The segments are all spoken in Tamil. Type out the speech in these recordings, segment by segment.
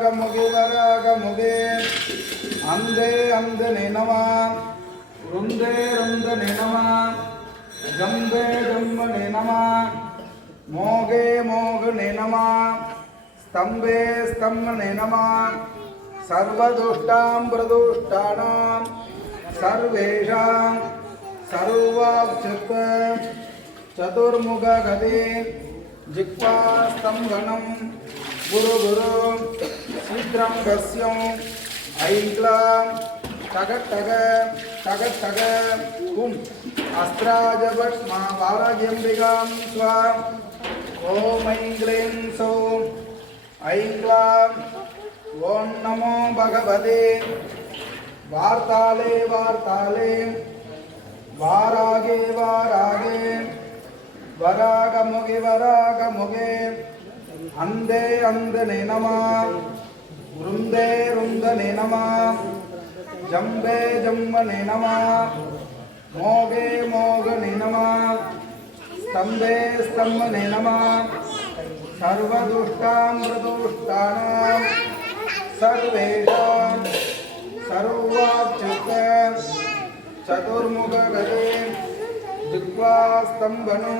ವರಾಗಮುಗೆ ವರಾಗಮುಗೆ ಅಂದೆ ಅಂದೆ ನೆನವ ರುಂದೆ ರುಂದ ನೆನವ ಜಂಬೆ ಜಂಬ ನೆನವ ಮೋಗೆ ಮೋಗ ನೆನವ ಸ್ತಂಭೆ ಸ್ತಂಭ ನೆನವ ಸರ್ವದುಷ್ಟಾಂ ಪ್ರದುಷ್ಟಾಣಾಂ ಸರ್ವೇಷಾಂ ಸರ್ವಾಕ್ಷಿಪ್ತ ಚತುರ್ಮುಖ ಗದಿ जिह्वास्तम्भनं गुरु गुरु சூத்திரம் பஸ்யம் ஐங்லாம் தக தக தக தக கும் அஸ்திராஜபட் மா வாராஜம்பிகாம் ஸ்வாம் ஓம் ஐங்லேம் சோம் ஐங்லாம் ஓம் நமோ பகவதே வார்த்தாலே வார்த்தாலே வாராகே வாராகே வராக முகே வராக முகே அந்தே அந்தனே நமா వృందే వృందనే నమ జంబే జంబనే నమ మోగే మోగనే నమ స్తంభే స్తంభనే నమ సర్వదుష్టాం ప్రదుష్టానాం సర్వేషాం సర్వాచ్యుత చతుర్ముఖ గదే జిగ్వాస్తంభను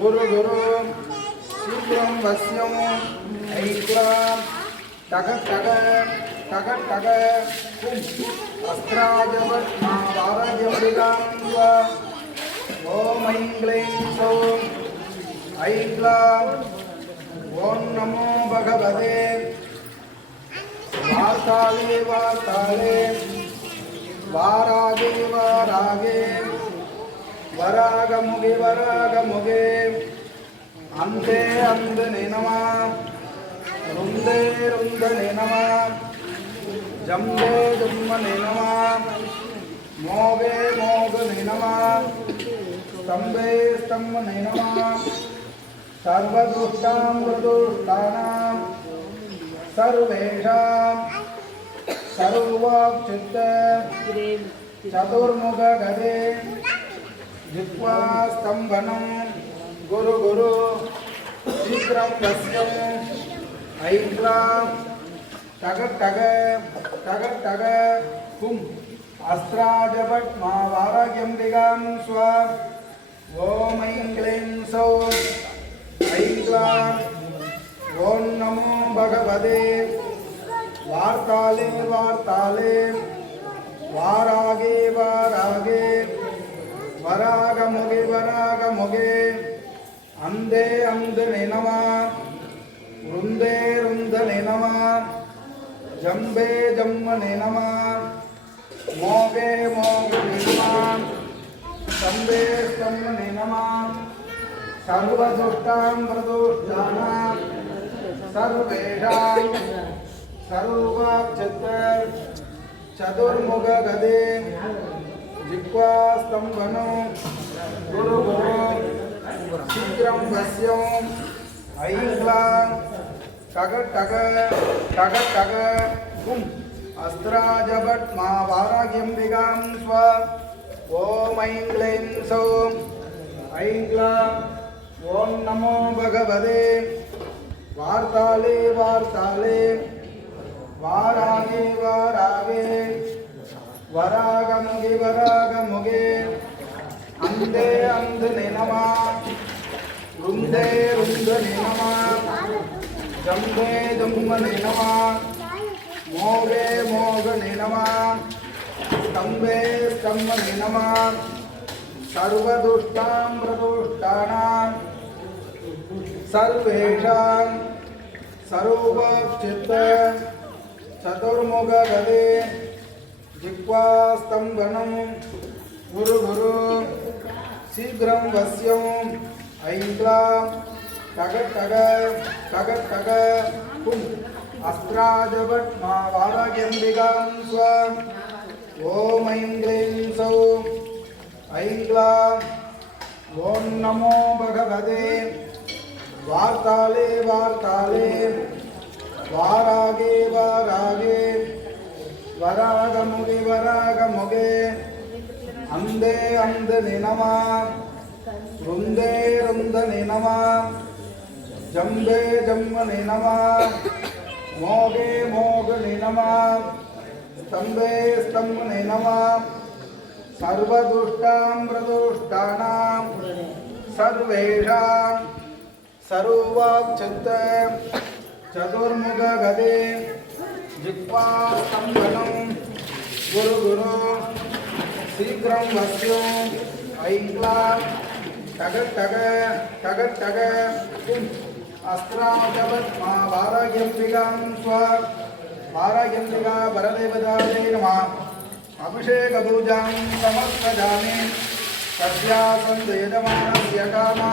గురు గురు శీఘ్రం వశ్యం ఐక్లా टग टग टग टग अस्त्राजवत्मावारजमृगाम्ब ॐ ऐं ग्लैं सौं ऐं ग्लां ॐ नमो भगवते वार्ताले वार्ताले वारागे वारागे वरागमुगे वरागमुगे अन्ते अन्धनिनमा రుందే రుందనే నమ జంబే జుమ్మనే నమ మోగే మోగనే నమ స్తంభే స్తంభనే నమ సర్వదుష్టాం దుర్దుష్టానాం సర్వేషాం? సర్వవాక్చిత్త చతుర్ముఖ గదే? జిత్వా స్తంభనం? గురు గురు శీఘ్రం ஐக்ராம் தக தக தக தக கும். அஸ்திராஜபட் மா வாராகியம்பிகாம் ஸ்வா ஓம் ஐம் கிளைம் சௌ ஐக்ராம். ஓம் நமோ பகவதே. வார்த்தாலே வார்த்தாலே. வாராகே வாராகே. வராக முகே வராக முகே அந்தே அந்த நினவா. వృందే వృందనే నమ జంబే జమ్మనే నమ మోగే మోగనే నమ స్తంభే స్తంభనే నమ సర్వదుష్టాం ప్రదోష్టానా సర్వేషాం సర్వాక్షత్ర చతుర్ముఖ గదే జిహ్వాస్తంభనం గురు శీఘ్రం పశ్యం ఐంగ్లాండ్ டக டக டக டக கும் அஸ்திராஜபட் மா வாராகியம் திகாம் ஸ்வ ஓம் ஐம் க்ளைம் சௌம் ஐம் க்ளாம் ஓம் நமோ பகவதே வார்த்தாலே வார்த்தாலே வாராகே வாராகே வராகமுகி வராகமுகே அந்தே அந்த நினமா ருந்தே ருந்த நினமா ಜಂಬೆ ಜಂಬನಿನವ ಮೋವೆ ಮೋಗನಿನವ ಸ್ತಂಭೆ ಸ್ತಂಭನಿನವ ಸರ್ವದುಷ್ಟಾಂ ಪ್ರದುಷ್ಟಾನಾಂ ಸರ್ವೇಷಾಂ ಸರ್ವಚಿತ್ತ ಚತುರ್ಮುಖ ಗದೆ ಜಿಕ್ವಾಸ್ತಂಭನಂ ಗುರು ಗುರು ಶೀಘ್ರಂ ವಸ್ಯಂ ಐಂದ್ರಾಂ टग टग टग टग कुम् अस्त्राजपट्मा वारग्यम्बिकां स्व ॐ ऐं क्लीं सौं ऐङ्क्लां ॐ नमो भगवते वार्ताले वार्ताले வாராகே வாராகே வராகமுகி வராகமுகே அந்தே அந்த நினமா ருந்தே ருந்த நினமா ஜம்பே ஜம்ம நினமா मोगे मोगने नमः स्तम्भे स्तम्भने नमः सर्वदुष्टां प्रदुष्टानां सर्वेषां सर्वाच्युत चतुर्मुखगदे जिह्वास्तम्भनं गुरु गुरु शीघ्रं वस्यो ऐक्लां टग टग टग टग అస్త్రామచవత్ మా వారాగ్యంబికాం స్వ వారాగ్యంబికా వరదేవతాయే నమ అభిషేకభూజాం సమర్పజామి తస్యా సందయమానస్య కామా